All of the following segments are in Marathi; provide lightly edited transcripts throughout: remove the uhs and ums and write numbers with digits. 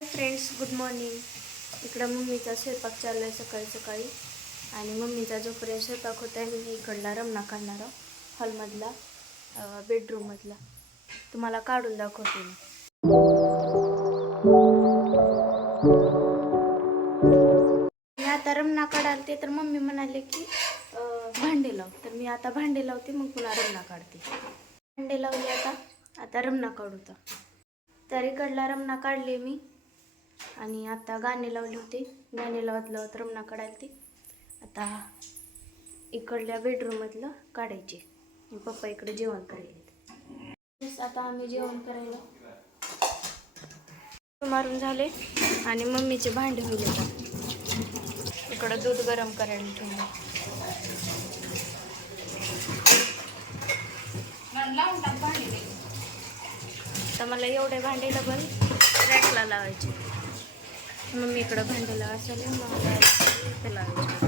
Friends, good morning. इकडं मम्मीचा स्वयंपाक चालू आहे सकाळी सकाळी. आणि मम्मीचा जोपर्यंत स्वयंपाक होत आहे मी इकडला रमणा काढणार हॉलमधला, बेडरूममधला तुम्हाला काढून दाखवते मी. आता रमणा काढाल ते तर मम्मी म्हणाले की भांडे लाव, तर मी आता भांडे लावते मग पुन्हा रमणा काढते. भांडे लावले आता रमणा काढूचा. तर इकडला रमणा काढले मी आणि आता गाणे लावले होते. गाणे लावत रमणा काढायला ते आता इकडल्या बेडरूममधलं काढायचे. पप्पा इकडे जेवण करायला. आता आम्ही जेवण करायला मारून झाले आणि मम्मीचे भांडे होईल. इकडं दूध गरम करायला ठेवलं. तर मला एवढे भांडे डबल रॅकला लावायचे. मम्मी इकडं भांडे लावायचं मला ते लावायचे.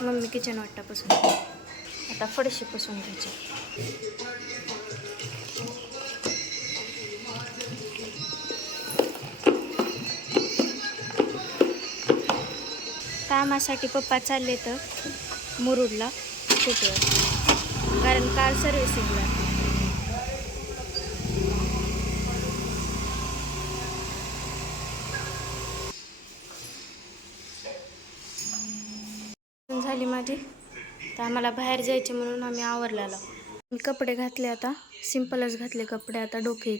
मम्मी किचन वाटा पुसून आता फडशी पुसून घ्यायची. कामासाठी पप्पा चालले तर मुरुडला कुठं, कारण कार सर्व्हिसिंगला. झाली माझी, तर आम्हाला बाहेर जायचे म्हणून आम्ही आवरलेला. मी कपडे घातले, आता सिंपलच घातले कपडे. आता डोके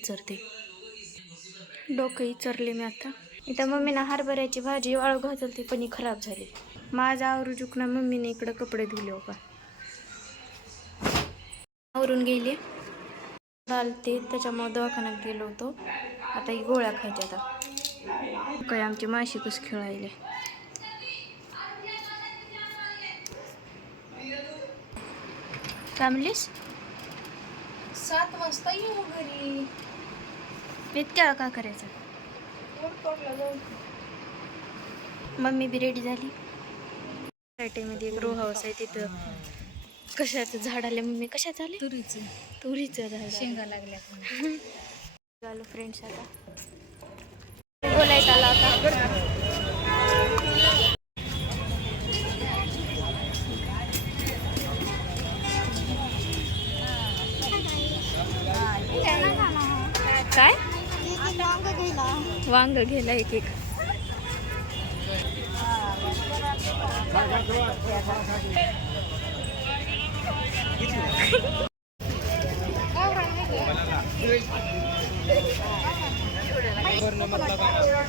इचरले मी आता. इथं मम्मीनं हरभऱ्याची भाजी वाळू घातली पण ही खराब झाली. माझा आवरू चुकना मम्मीने इकडं कपडे धुले हो का. आवरून गेले घालते, त्याच्यामुळे दवाखान्यात गेलो होतो. आता ही गोळ्या खायच्या. आता काय आमची माशी कस खेळायले. काय म्हणलीस? 7 वाजता येऊ घरी. इतक्या का करायचं. मम्मी बी रेडी झाली. मध्ये एक रो हाऊस आहे, तिथं कशाचं झाड आले. मम्मी कशाचं आले? तुरीचं झाड. शेंगा लागल्या. झालं फ्रेंड्स. आता बोलायचं आला होता. काय वांग घ्यायला एक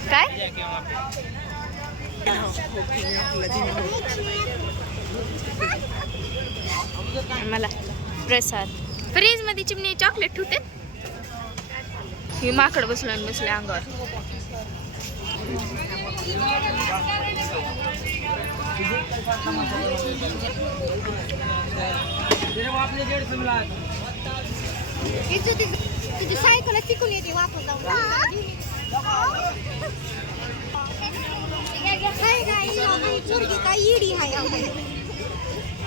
काय मला प्रसाद. फ्रीज मध्ये चिमणी चॉकलेट ठेवते. ही माकड बसले अंगावर. तुझी सायकल शिकून येते वापस जाऊन.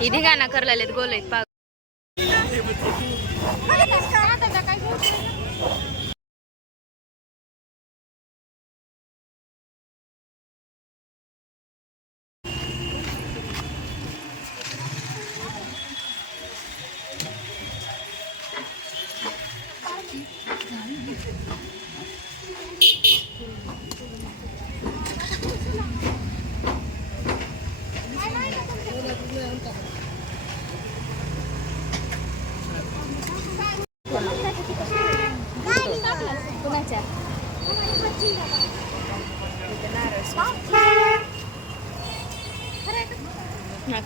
ही धिगाणा करलेत गोल आहेत पाग.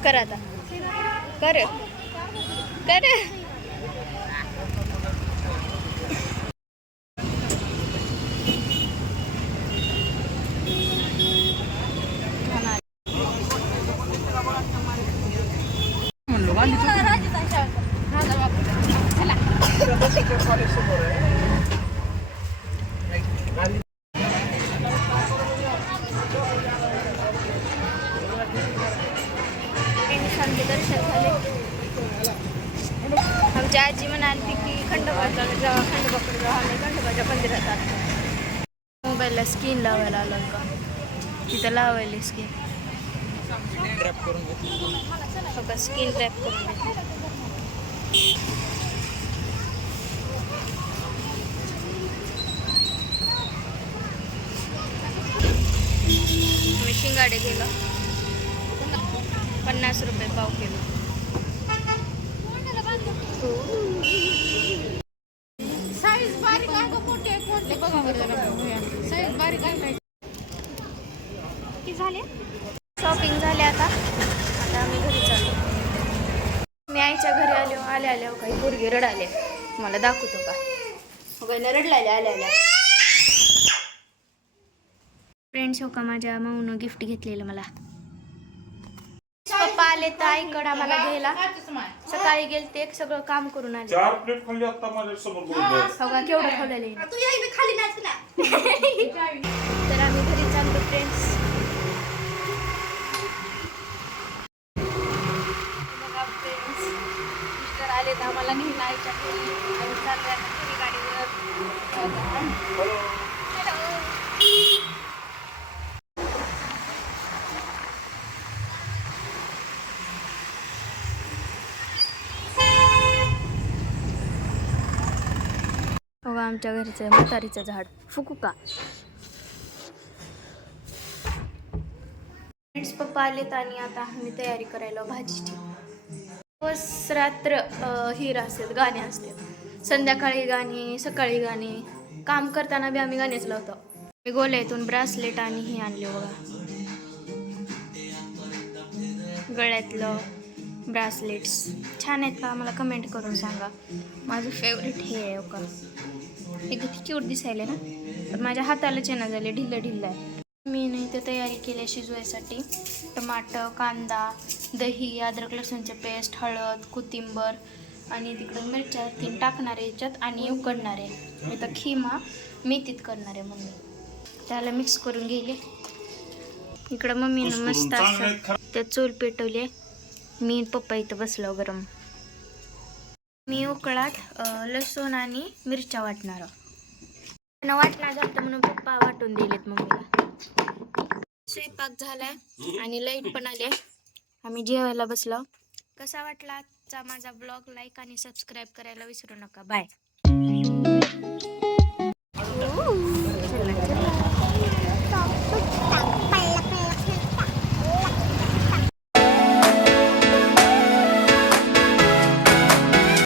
कर आता कर कर. आलो आम्ही खंडोबाच्या मंदिरात आलो. मोबाईलला स्किन लावायला आलो का तिथं लावायला स्किन स्किन रॅप करून घेतली. मी शिंगाडे गेलो 50 रुपये पाव किलो. साईज बारीक आहे का मोठी आहे कोणते बघा बरं साईज बारीक आहे किती झाले शॉपिंग झाले. आता आम्ही घरी चाललो. मी आईच्या घरी आल्या काही पोरगी रडाले. मला दाखवतो का बघायला रडलाले आल्या फ्रेंड्स. हो का माझ्या माऊनं गिफ्ट घेतलेलं मला. पप्पा आले तर आईकडं आम्हाला घ्यायला. सकाळी गेलते सगळं काम करून आले. 4 प्लेट खाल्ली आता माझ्या समोर बस. हो का केवढं खाल्लेलं तर आम्ही घरी चाललो फ्रेंड्स. बघा फ्रेंड्स मिस्टर आले तर आम्हाला नेहमी आईच्या घरी. आम्ही चाललो आता घरी गाडीवर. बघा आमच्या घरचं म्हातारीचं झाड फुकू का. फ्रेंड्स पप्पा आलेत आणि आता आम्ही तयारी करायला भाजीची. दिवस रात्र हिर असतात गाणे असतात. संध्याकाळी गाणी सकाळी गाणी. काम करताना बी आम्ही गाणेच लावतो. मी गोल्यातून ब्रासलेट आणि हे आणले बघा गळ्यातलं ब्रासलेट्स. छान आहेत का मला कमेंट करून सांगा. माझं फेवरेट हे आहे का. हे किती क्यूट दिसायला ना पण माझ्या हाताला चेना झाले ढिल्लं आहे. मी नाही तर तयारी केली शिजवायसाठी. टमाटर कांदा दही अद्रक लसूणचे पेस्ट हळद कोथिंबर आणि तिकडं मिरच्या 3 टाकणार आहे याच्यात आणि उकडणार आहे. इथं खिमा मेथीत करणार आहे मम्मी. त्याला मिक्स करून गेले. इकडं मम्मीनं मस्त असं त्यात चूल पेटवली आहे. मी पप्पा इथं बसलो गरम. मी उकळात लसूण आणि मिरच्या वाटणार. वाटणार झालं म्हणून पप्पा वाटून दिलेत मम्मीला. स्वयंपाक झालाय आणि लाईट पण आले. आम्ही जेवायला बसलो. कसा वाटला आजचा माझा ब्लॉग लाईक आणि सबस्क्राईब करायला विसरू नका. बाय.